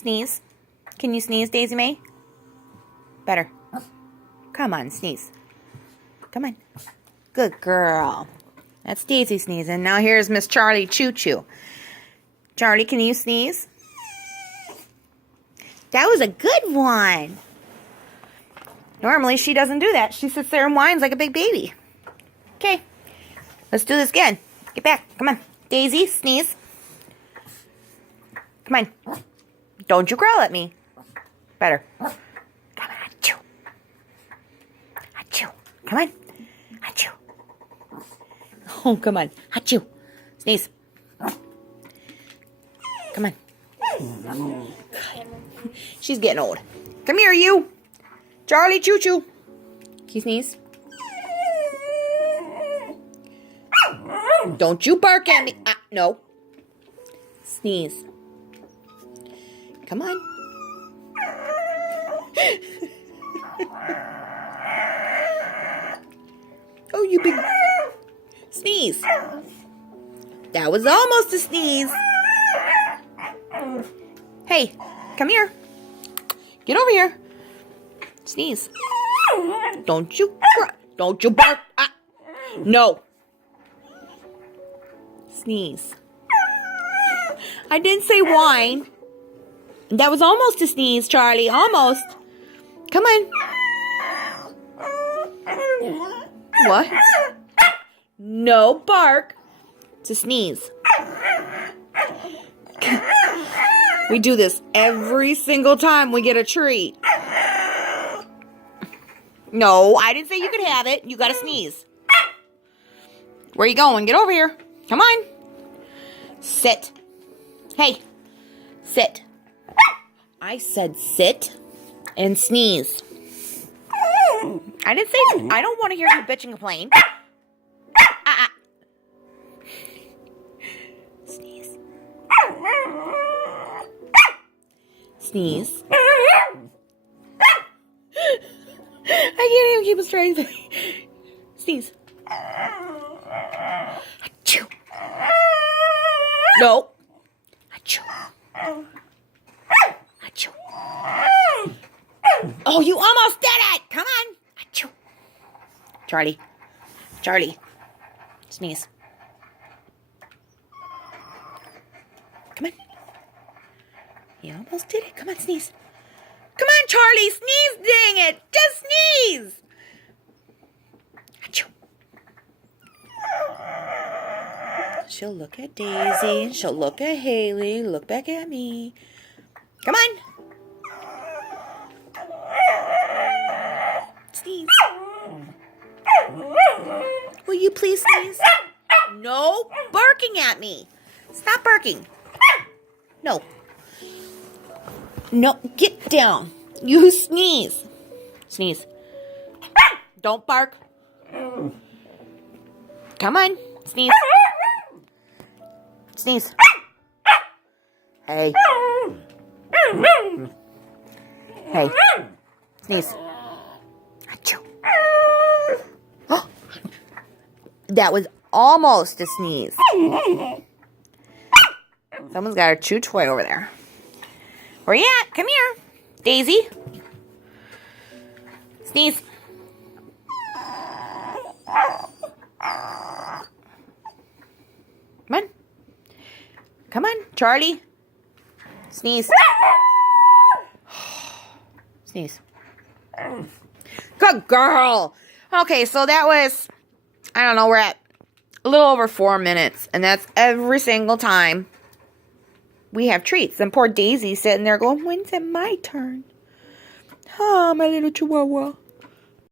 Sneeze. Can you sneeze, Daisy Mae? Better. Come on, sneeze. Come on. Good girl. That's Daisy sneezing. Now here's Miss Charlie Choo Choo. Charlie, can you sneeze? That was a good one. Normally she doesn't do that. She sits there and whines like a big baby. Okay. Let's do this again. Get back. Come on. Daisy, sneeze. Come on. Don't you growl at me. Better. Come on. Achoo. Achoo. Come on. Achoo. Oh, come on. Achoo. Sneeze. Come on. Good. She's getting old. Come here, you. Charlie Choo Choo. Can you sneeze? Don't you bark at me. No. Sneeze. Come on. Oh, you big... Sneeze. That was almost a sneeze. Hey, come here. Get over here. Sneeze. Don't you bark. No. Sneeze. I didn't say whine. That was almost a sneeze, Charlie. Almost. Come on. What? No bark. It's a sneeze. We do this every single time we get a treat. No, I didn't say you could have it. You gotta sneeze. Where you going? Get over here. Come on. Sit. Hey. Sit. I said sit and sneeze. I didn't say... I don't want to hear you bitch and complain. Sneeze. Sneeze. I can't even keep a straight face. Sneeze. Achoo. No. Achoo. Achoo. Oh, you almost did it. Come on. Achoo. Charlie. Charlie. Sneeze. Come on. You almost did it. Come on, sneeze. Come on, Charlie. Sneeze, dang it. Just sneeze. Achoo. She'll look at Daisy. She'll look at Haley. Look back at me. Come on. Sneeze. Will you please sneeze? No barking at me. Stop barking. No. No, get down. You sneeze. Sneeze. Don't bark. Come on. Sneeze. Sneeze. Hey. Hey. Sneeze. Achoo. That was almost a sneeze. Someone's got a chew toy over there. Where you at? Come here. Daisy. Sneeze. Come on. Come on, Charlie. Sneeze. Sneeze. Good girl. Okay, so that was, I don't know, we're at a little over 4 minutes. And that's every single time we have treats. And poor Daisy's sitting there going, when's it my turn? Oh, my little chihuahua.